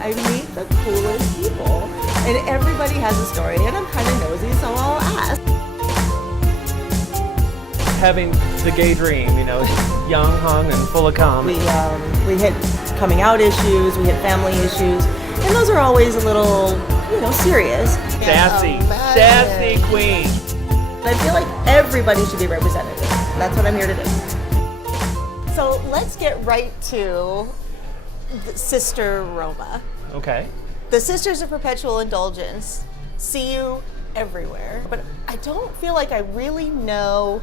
I meet the coolest people, and everybody has a story, and I'm kind of nosy, so I'll ask. Having the gay dream, you know, young, hung, and full of cum. We hit coming out issues, we hit family issues, and those are always a little, serious. Sassy queen. I feel like everybody should be represented. That's what I'm here to do. So let's get right to Sister Roma. Okay. The Sisters of Perpetual Indulgence see you everywhere, but I don't feel like I really know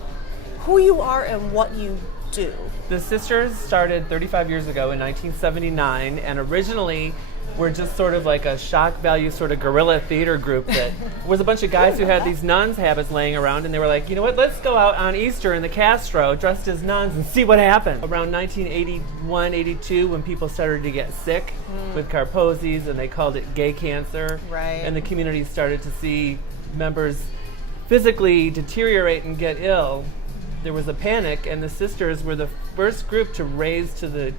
who you are and what you do. The Sisters started 35 years ago in 1979, and originally were just sort of like a shock value sort of guerrilla theater group that was a bunch of guys who had these nuns' habits laying around, and they were like, you know what, let's go out on Easter in the Castro dressed as nuns and see what happens. Around 1981, 82, when people started to get sick with Kaposi's, and they called it gay cancer, right. And the community started to see members physically deteriorate and get ill, there was a panic, and the sisters were the first group to raise to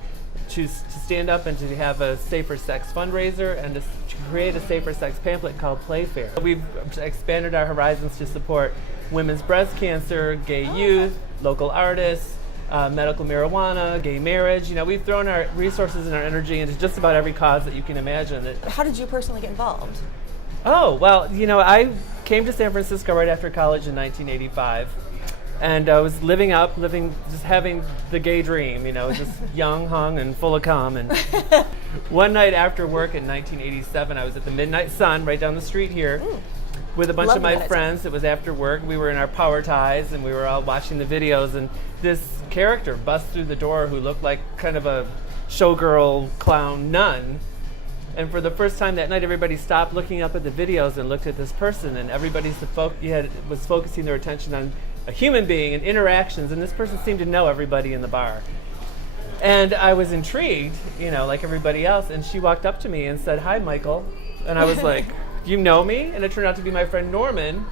stand up and to have a safer sex fundraiser and to create a safer sex pamphlet called Playfair. We've expanded our horizons to support women's breast cancer, gay youth, local artists, medical marijuana, gay marriage. We've thrown our resources and our energy into just about every cause that you can imagine. How did you personally get involved? Oh, well, I came to San Francisco right after college in 1985. And I was just having the gay dream, just young, hung, and full of cum. And one night after work in 1987, I was at the Midnight Sun right down the street here with a bunch of my friends. It was after work. We were in our power ties, and we were all watching the videos. And this character busts through the door who looked like kind of a showgirl clown nun. And for the first time that night, everybody stopped looking up at the videos and looked at this person. And everybody was focusing their attention on a human being and interactions, and this person seemed to know everybody in the bar. And I was intrigued, like everybody else, and she walked up to me and said, "Hi, Michael." And I was like, "You know me?" And it turned out to be my friend Norman,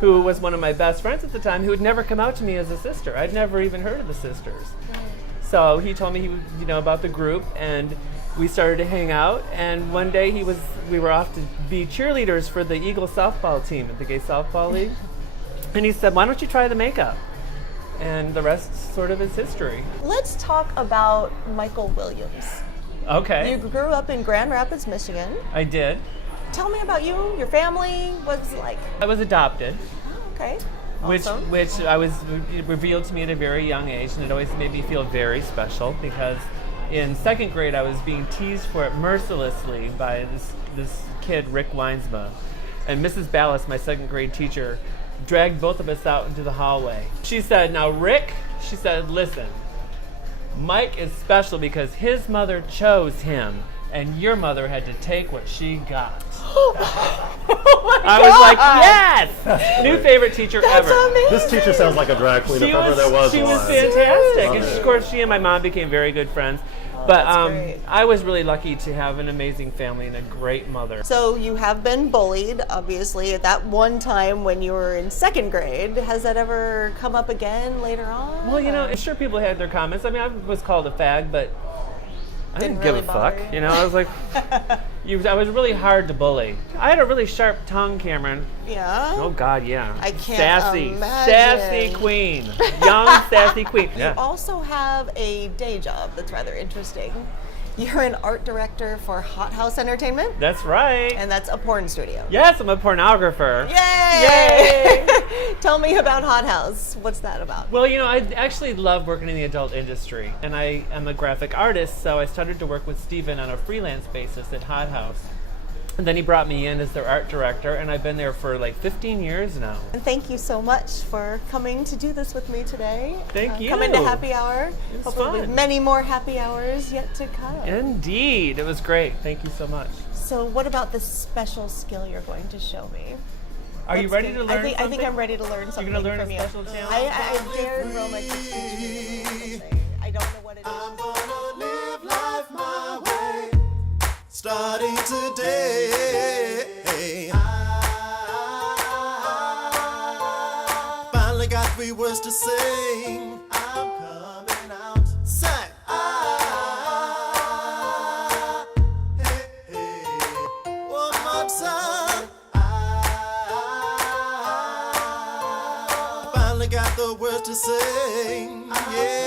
who was one of my best friends at the time, who had never come out to me as a sister. I'd never even heard of the sisters. So he told me about the group, and we started to hang out, and one day we were off to be cheerleaders for the Eagle softball team at the Gay Softball League. And he said, "Why don't you try the makeup?" And the rest sort of is history. Let's talk about Michael Williams. Okay. You grew up in Grand Rapids, Michigan. I did. Tell me about you, your family. What was it like? I was adopted. Oh, okay. Awesome. Which I was revealed to me at a very young age, and it always made me feel very special because in second grade I was being teased for it mercilessly by this kid, Rick Weinsma. And Mrs. Ballas, my second grade teacher, dragged both of us out into the hallway. She said, "Now, Rick," she said, "listen, Mike is special because his mother chose him, and your mother had to take what she got." I was like, yes! New favorite teacher ever. Amazing. This teacher sounds like a drag queen if ever there was She one. was fantastic. And of course, she and my mom became very good friends. But I was really lucky to have an amazing family and a great mother. So you have been bullied, obviously, at that one time when you were in second grade. Has that ever come up again later on? Well, I'm sure people had their comments. I mean, I was called a fag, but I didn't give a fuck. I was like, I was really hard to bully. I had a really sharp tongue, Cameron. Yeah? Oh, God, yeah. I can't imagine. Sassy queen. Young, sassy queen. You also have a day job that's rather interesting. You're an art director for Hot House Entertainment. That's right. And that's a porn studio. Yes, I'm a pornographer. Yay! Tell me about Hot House. What's that about? Well, I actually love working in the adult industry, and I am a graphic artist, so I started to work with Steven on a freelance basis at Hot House. And then he brought me in as their art director, and I've been there for like 15 years now. And thank you so much for coming to do this with me today. Thank you. Coming to Happy Hour. It was Hopefully fun. many more happy hours yet to come. Indeed. It was great. Thank you so much. So what about this special skill you're going to show me? Are you ready to learn something? I think I'm ready to learn something You're going to learn from a you. special challenge? I dared Roma to teach me something. I don't know what it is. I'm gonna live life my way, starting today. I finally got 3 words to sing. I'm coming out. Say, hey, hey. the words to sing. Yeah.